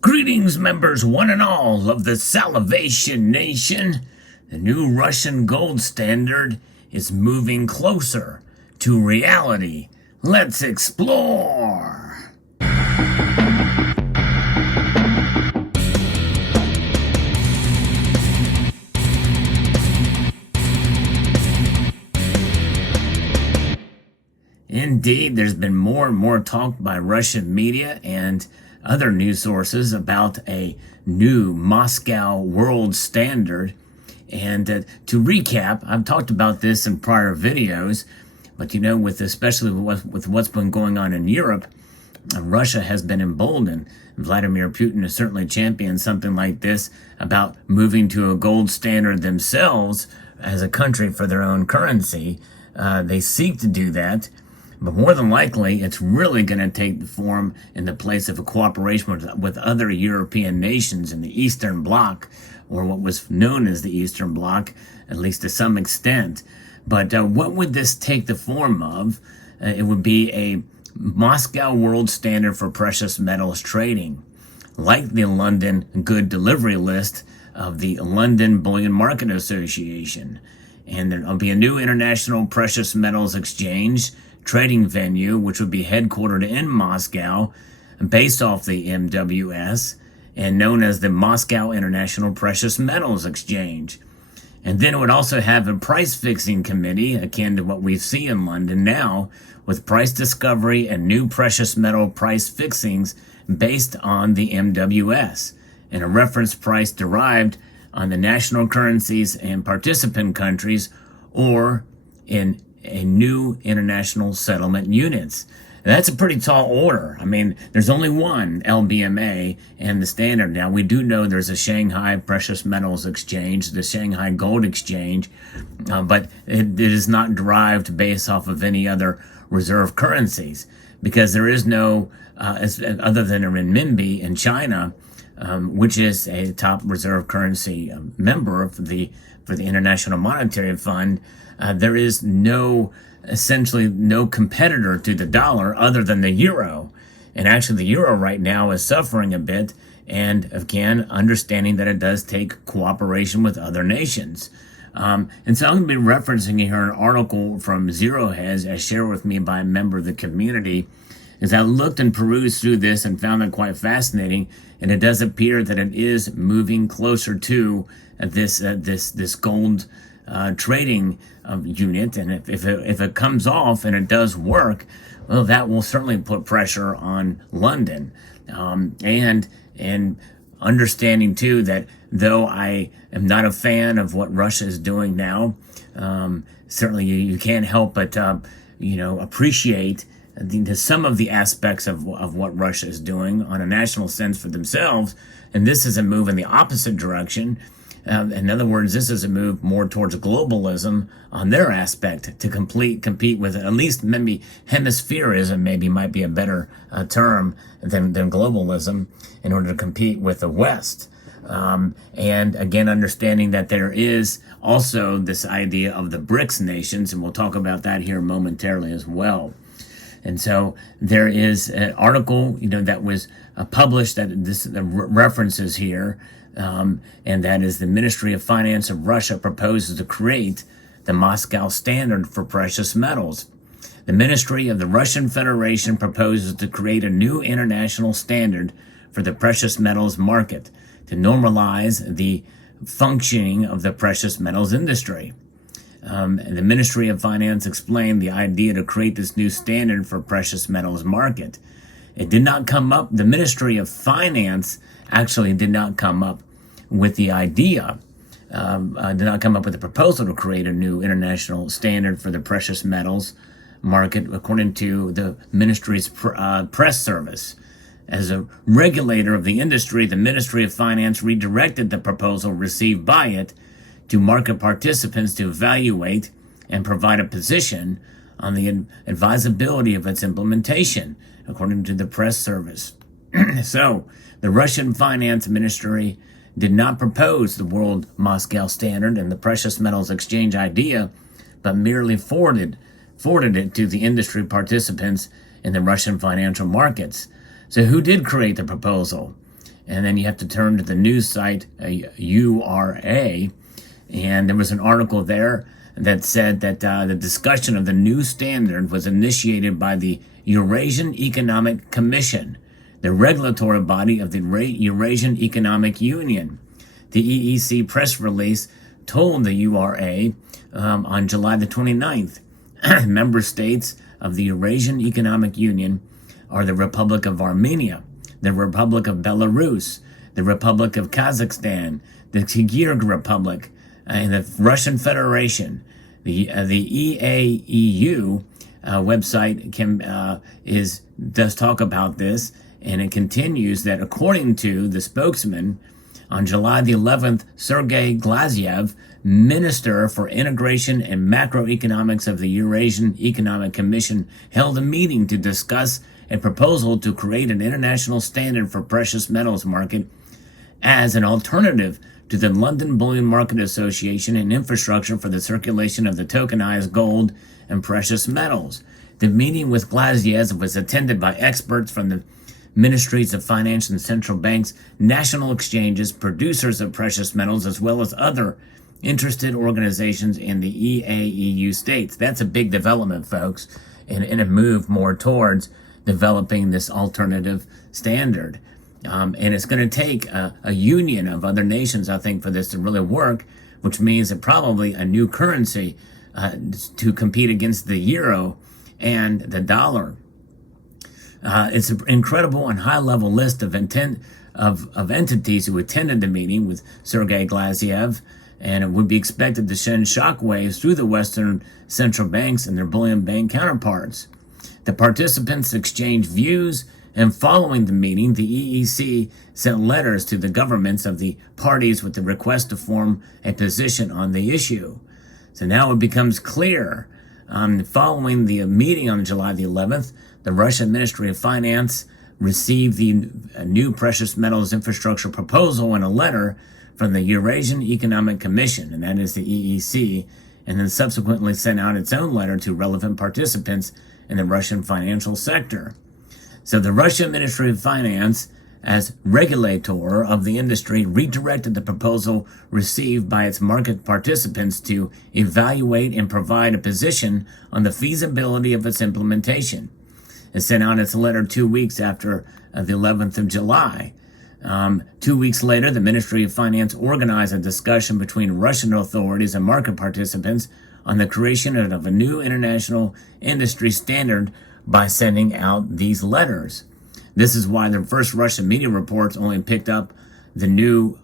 Greetings, members one and all of the Salivation Nation. The new Russian gold standard is moving closer to reality. Let's explore. Indeed, there's been more and more talk by Russian media and other news sources about a new Moscow world standard. And to recap, I've talked about this in prior videos, but especially with what's been going on in Europe, Russia has been emboldened. Vladimir Putin has certainly championed something like this about moving to a gold standard themselves as a country for their own currency. They seek to do that. But more than likely, it's really going to take the form in the place of a cooperation with other European nations in the Eastern Bloc, or what was known as the Eastern Bloc, at least to some extent. But what would this take the form of? It would be a Moscow world standard for precious metals trading, like the London Good Delivery List of the London Bullion Market Association. And there'll be a new international precious metals exchange trading venue, which would be headquartered in Moscow, based off the MWS, and known as the Moscow International Precious Metals Exchange. And then it would also have a price-fixing committee, akin to what we see in London now, with price discovery and new precious metal price fixings based on the MWS, and a reference price derived on the national currencies and participant countries, or in a new international settlement units. That's a pretty tall order. I mean, there's only one LBMA and the standard. Now, we do know there's a Shanghai Precious Metals Exchange, the Shanghai Gold Exchange, but it is not derived based off of any other reserve currencies, because there is no, other than a renminbi in China, which is a top reserve currency member for the International Monetary Fund. There is essentially no competitor to the dollar other than the euro. And actually the euro right now is suffering a bit, and again, understanding that it does take cooperation with other nations. And so I'm going to be referencing here an article from Zero Heads as shared with me by a member of the community, as I looked and perused through this and found it quite fascinating. And it does appear that it is moving closer to this gold trading unit, and if it comes off and it does work, well, that will certainly put pressure on London, and understanding too that though I am not a fan of what Russia is doing now, certainly you can't help but appreciate some of the aspects of what Russia is doing on a national sense for themselves, and this is a move in the opposite direction. In other words, this is a move more towards globalism on their aspect to compete with, at least maybe hemispherism maybe might be a better term than globalism, in order to compete with the West. And again, understanding that there is also this idea of the BRICS nations, and we'll talk about that here momentarily as well. And so there is an article, that was published that this references here. And that is the Ministry of Finance of Russia proposes to create the Moscow Standard for precious metals. The Ministry of the Russian Federation proposes to create a new international standard for the precious metals market to normalize the functioning of the precious metals industry. The Ministry of Finance explained the idea to create this new standard for precious metals market. It did not come up, the Ministry of Finance actually did not come up with the idea, did not come up with a proposal to create a new international standard for the precious metals market, according to the ministry's press service. As a regulator of the industry, the Ministry of Finance redirected the proposal received by it to market participants to evaluate and provide a position on the advisability of its implementation, according to the press service. So, the Russian Finance Ministry did not propose the World Moscow Standard and the Precious Metals Exchange idea, but merely forwarded it to the industry participants in the Russian financial markets. So who did create the proposal? And then you have to turn to the news site, URA. And there was an article there that said that the discussion of the new standard was initiated by the Eurasian Economic Commission, the regulatory body of the Eurasian Economic Union. The EEC press release told the URA on July the 29th, member states of the Eurasian Economic Union are the Republic of Armenia, the Republic of Belarus, the Republic of Kazakhstan, the Kyrgyz Republic, and the Russian Federation. The EAEU website does talk about this, and it continues that according to the spokesman, on July the 11th, Sergei Glazyev, Minister for Integration and Macroeconomics of the Eurasian Economic Commission, held a meeting to discuss a proposal to create an international standard for precious metals market as an alternative to the London Bullion Market Association and infrastructure for the circulation of the tokenized gold and precious metals. The meeting with Glazyev was attended by experts from the ministries of finance and central banks, national exchanges, producers of precious metals, as well as other interested organizations in the EAEU states. That's a big development, folks, and a move more towards developing this alternative standard. And it's going to take a union of other nations, I think, for this to really work, which means that probably a new currency to compete against the euro and the dollar. It's an incredible and high-level list of entities who attended the meeting with Sergei Glazyev, and it would be expected to send shockwaves through the Western central banks and their bullion bank counterparts. The participants exchanged views, and following the meeting, the EEC sent letters to the governments of the parties with the request to form a position on the issue. So now it becomes clear. Following the meeting on July the 11th, the Russian Ministry of Finance received the new precious metals infrastructure proposal in a letter from the Eurasian Economic Commission, and that is the EEC, and then subsequently sent out its own letter to relevant participants in the Russian financial sector. So the Russian Ministry of Finance, as regulator of the industry, redirected the proposal received by its market participants to evaluate and provide a position on the feasibility of its implementation. It sent out its letter 2 weeks after the 11th of July. 2 weeks later, the Ministry of Finance organized a discussion between Russian authorities and market participants on the creation of a new international industry standard by sending out these letters. This is why the first Russian media reports only picked up the new,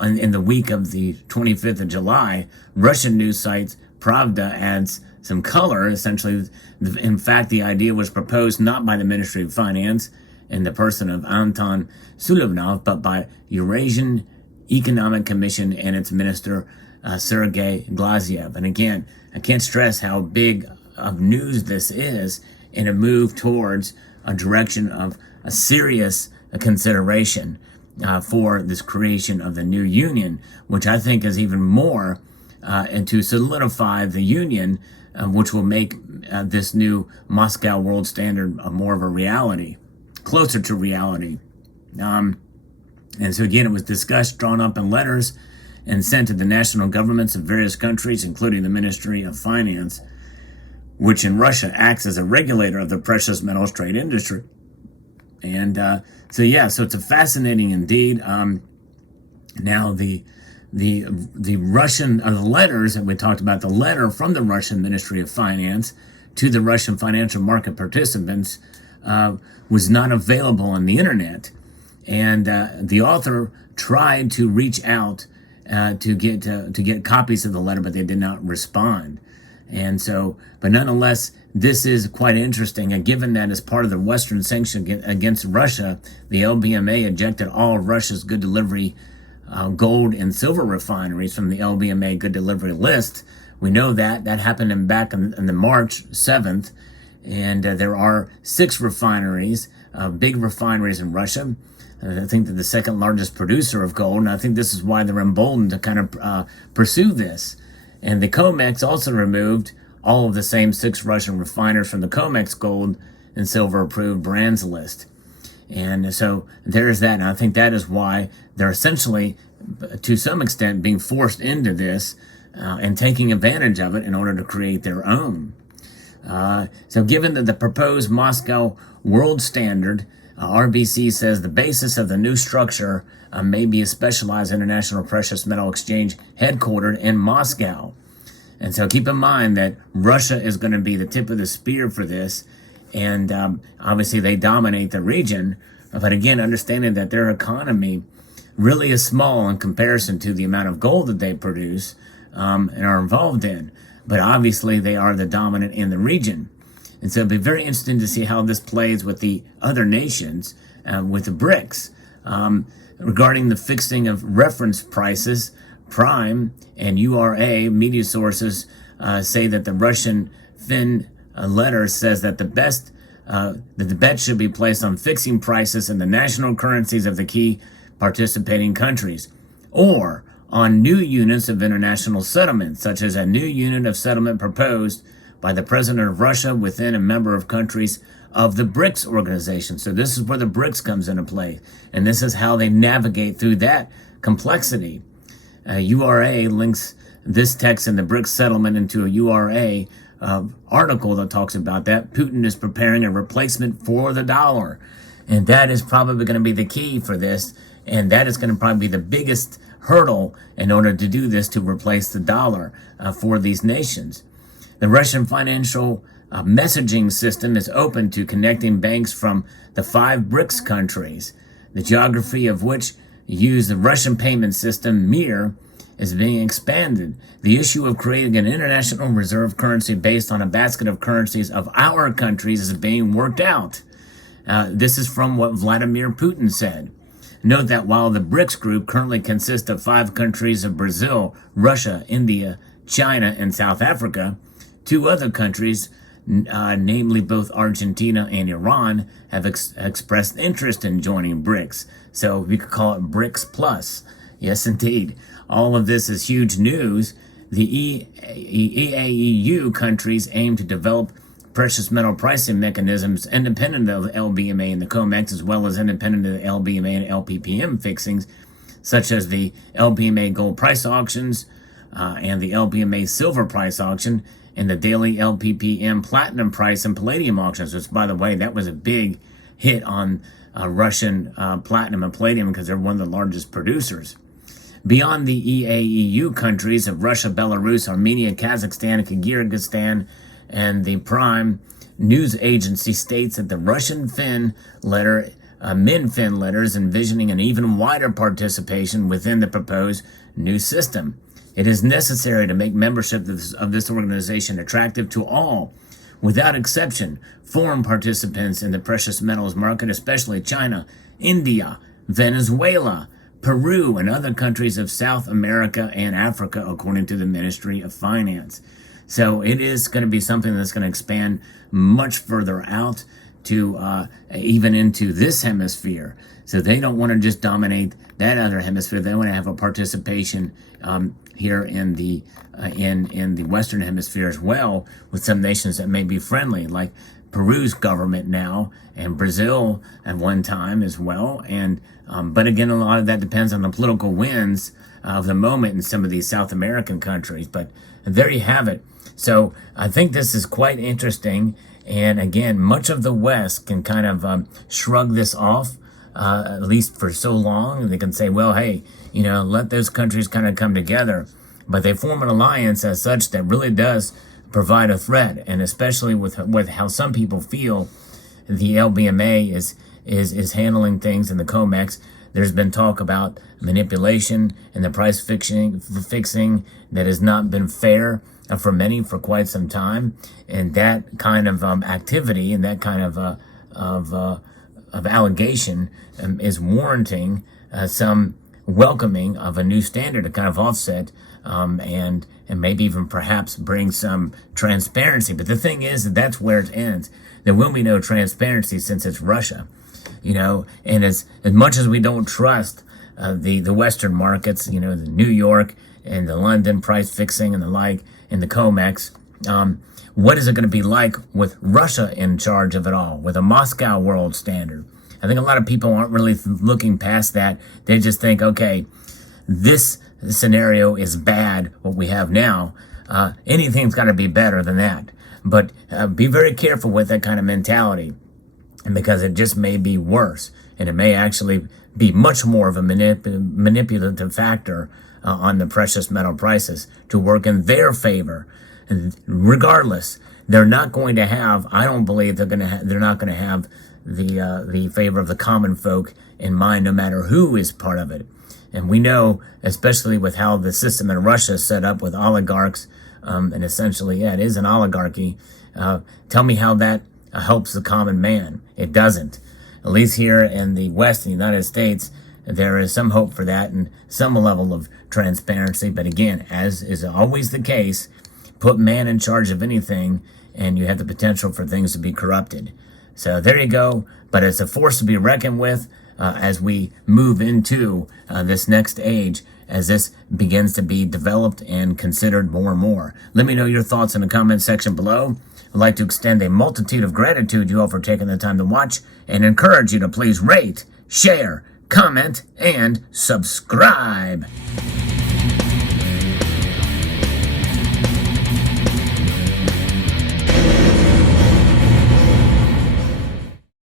in the week of the 25th of July. Russian news sites Pravda adds some color. Essentially, in fact, the idea was proposed not by the Ministry of Finance in the person of Anton Sulovnov, but by Eurasian Economic Commission and its minister, Sergei Glazyev. And again, I can't stress how big of news this is in a move towards a direction of a serious consideration for this creation of the new union, which I think is even more and to solidify the union, which will make this new Moscow world standard more of a reality, closer to reality. And so again, it was discussed, drawn up in letters, and sent to the national governments of various countries, including the Ministry of Finance, which in Russia acts as a regulator of the precious metals trade industry. And so it's a fascinating indeed. Now the Russian the letters that we talked about, the letter from the Russian Ministry of Finance to the Russian financial market participants was not available on the internet, and the author tried to reach out to get copies of the letter, but they did not respond. And so, but nonetheless, this is quite interesting. And given that as part of the Western sanction against Russia, the LBMA ejected all of Russia's good delivery gold and silver refineries from the LBMA good delivery list. We know that happened back on the March 7th. And there are 6 refineries, big refineries in Russia. I think they're the second largest producer of gold. And I think this is why they're emboldened to kind of pursue this. And the COMEX also removed all of the same 6 Russian refiners from the COMEX gold and silver approved brands list. And so there's that. And I think that is why they're essentially, to some extent, being forced into this and taking advantage of it in order to create their own. So given that the proposed Moscow world standard, RBC says the basis of the new structure may be a specialized international precious metal exchange headquartered in Moscow. And so keep in mind that Russia is going to be the tip of the spear for this. And obviously they dominate the region. But again, understanding that their economy really is small in comparison to the amount of gold that they produce and are involved in. But obviously they are the dominant in the region. And so it'll be very interesting to see how this plays with the other nations, with the BRICS. Regarding the fixing of reference prices, Prime and URA media sources say that the Russian Fin letter says that that the bet should be placed on fixing prices in the national currencies of the key participating countries, or on new units of international settlement, such as a new unit of settlement proposed by the president of Russia within a member of countries of the BRICS organization. So this is where the BRICS comes into play, and this is how they navigate through that complexity. URA links this text in the BRICS settlement into a URA article that talks about that. Putin is preparing a replacement for the dollar, and that is probably going to be the key for this, and that is going to probably be the biggest hurdle in order to do this, to replace the dollar for these nations. The Russian financial messaging system is open to connecting banks from the 5 BRICS countries, the geography of which use the Russian payment system Mir is being expanded. The issue of creating an international reserve currency based on a basket of currencies of our countries is being worked out. This is from what Vladimir Putin said. Note that while the BRICS group currently consists of 5 countries of Brazil, Russia, India, China, and South Africa, 2 other countries, namely both Argentina and Iran, have expressed interest in joining BRICS. So we could call it BRICS Plus. Yes, indeed. All of this is huge news. The EAEU countries aim to develop precious metal pricing mechanisms independent of LBMA and the COMEX, as well as independent of the LBMA and LPPM fixings, such as the LBMA gold price auctions and the LBMA silver price auction, and the daily LPPM platinum price and palladium auctions, which, by the way, that was a big hit on Russian platinum and palladium because they're one of the largest producers. Beyond the EAEU countries of Russia, Belarus, Armenia, Kazakhstan, and Kyrgyzstan, and the Prime news agency states that the Russian Fin letter, Minfin letter, is envisioning an even wider participation within the proposed new system. It is necessary to make membership of this organization attractive to all, without exception, foreign participants in the precious metals market, especially China, India, Venezuela, Peru, and other countries of South America and Africa, according to the Ministry of Finance. So it is going to be something that's going to expand much further out to even into this hemisphere. So they don't want to just dominate that other hemisphere. They want to have a participation here in the Western Hemisphere as well, with some nations that may be friendly, like Peru's government now, and Brazil at one time as well. And but again, a lot of that depends on the political winds of the moment in some of these South American countries. But there you have it. So I think this is quite interesting. And again, much of the West can kind of shrug this off, at least for so long. They can say, well, hey, let those countries kind of come together. But they form an alliance as such that really does provide a threat. And especially with how some people feel the LBMA is handling things in the COMEX. There's been talk about manipulation and the price fixing that has not been fair for many for quite some time, and that kind of activity and that kind of allegation is warranting some welcoming of a new standard to kind of offset and maybe even perhaps bring some transparency. But the thing is that that's where it ends. There will be no transparency since it's Russia, and as much as we don't trust the Western markets, the New York and the London price fixing and the like, and the COMEX, what is it going to be like with Russia in charge of it all, with a Moscow world standard? I think a lot of people aren't really looking past that. They just think, okay, this scenario is bad, what we have now. Anything's got to be better than that. But be very careful with that kind of mentality, because it just may be worse, and it may actually be much more of a manipulative factor on the precious metal prices to work in their favor. And regardless, they're not going to have, I don't believe they're not going to have the favor of the common folk in mind, no matter who is part of it. And we know, especially with how the system in Russia is set up with oligarchs, and essentially, yeah, it is an oligarchy. Tell me how that helps the common man. It doesn't. At least here in the West, in the United States, there is some hope for that and some level of transparency. But again, as is always the case, put man in charge of anything, and you have the potential for things to be corrupted. So there you go. But it's a force to be reckoned with as we move into this next age, as this begins to be developed and considered more and more. Let me know your thoughts in the comment section below. I'd like to extend a multitude of gratitude to you all for taking the time to watch, and encourage you to please rate, share, comment, and subscribe.